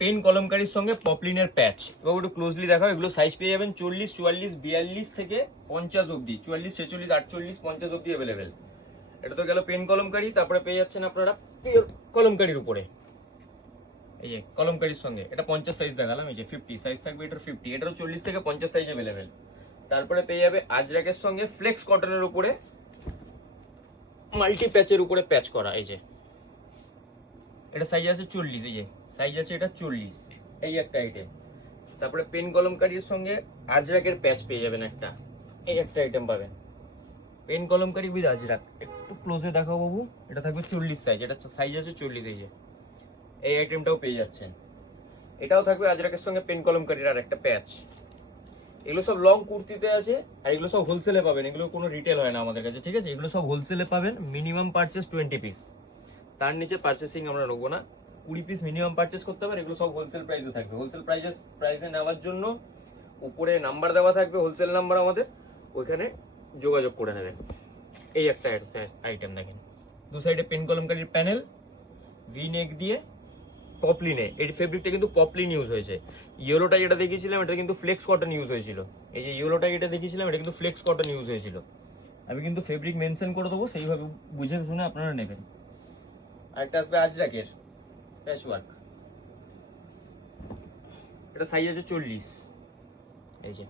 Pen কলমকারির সঙ্গে পপলিনের প্যাচ। এবার একটু ক্লোজলি দেখাও, এগুলো সাইজ পেয়ে যাবেন 40, 44, 42 থেকে 50 অব্দি, 44, 46, 48, 50 অব্দি অ্যাভেলেবেল। এটা তো গেল পেন কলমকারি। তারপরে পেয়ে যাচ্ছেন আপনারা কলমকারির উপরে, এই যে কলমকারির সঙ্গে এটা 50 সাইজ দেখালাম, এই যে 50 সাইজ থাকবে, এটার 50, এটারও 40 থেকে 50 সাইজ অ্যাভেলেবেল। তারপরে পেয়ে যাবে আজরাকের সঙ্গে ফ্লেক্স কটনের উপরে মাল্টি প্যাচের উপরে প্যাচ করা, এই যে এটা সাইজ আছে 40, এই যে সাইজ আছে এটা 40, এই একটা আইটেম। তারপরে পেন কলমকারির সঙ্গে আজরাকের প্যাচ পেয়ে যাবেন একটা, এই একটা আইটেম পাবেন, পেন কলমকারি উইথ আজরাক। একটু ক্লোজে দেখাও বাবু, এটা থাকবে 40 সাইজ, এটা সাইজ আছে 40, এই যে এই আইটেমটাও পেয়ে যাচ্ছেন। এটাও থাকবে আজরাকের সঙ্গে পেন কলমকারির আর একটা প্যাচ। এগুলো সব লং কুর্তিতে আছে, আর এগুলো সব হোলসেলে পাবেন, এগুলো কোনো রিটেল হয় না আমাদের কাছে, ঠিক আছে? এগুলো সব হোলসেলে পাবেন, মিনিমাম পারচেস 20 পিস, তার নিচে পারচেসিং আমরা নেবো না, 20 পিস মিনিমাম পারচেস করতে হবে। এগুলো সব হোলসেল প্রাইসে থাকবে। হোলসেল প্রাইসে নেওয়ার জন্য উপরে নাম্বার দেওয়া থাকবে, হোলসেল নাম্বার আমাদের, ওইখানে যোগাযোগ করে নেবেন। এই একটা আইটেম দেখেন, দু সাইডে পেন কলমকারির প্যানেল, ভি নেক দিয়ে পপলিনে, এই ফেব্রিকটা কিন্তু পপলিন ইউজ হয়েছে। ইয়েলোটা যেটা দেখিয়েছিলাম এটা কিন্তু ফ্লেক্স কটন ইউজ হয়েছিল, এই যে ইয়েলোটা যেটা দেখিয়েছিলাম এটা কিন্তু ফ্লেক্স কটন ইউজ হয়েছিল। আমি কিন্তু ফেব্রিক মেনশন করে দেবো, সেইভাবে বুঝে শুনে আপনারা নেবেন। আরেকটা আসবে আজরাকের প্যাচ ওয়ার্ক, এটা সাইজ আছে 40, এই যে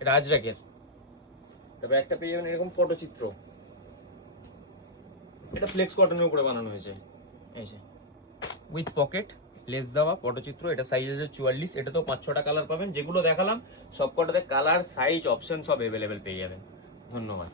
এটা আজরাকের। তারপরে একটা পেয়ে যাবেন এরকম পটচিত্র, এটা ফ্লেক্স কটনের উপরে বানানো হয়েছে, এই যে উইথ পকেট লেস দেওয়া পটচিত্র, এটা সাইজ আছে 44, এটা তো 5-6টা কালার পাবেন, যেগুলো দেখালাম সবকটাতে কালার সাইজ অপশন সব অ্যাভেলেবেল পেয়ে যাবেন। ধন্যবাদ।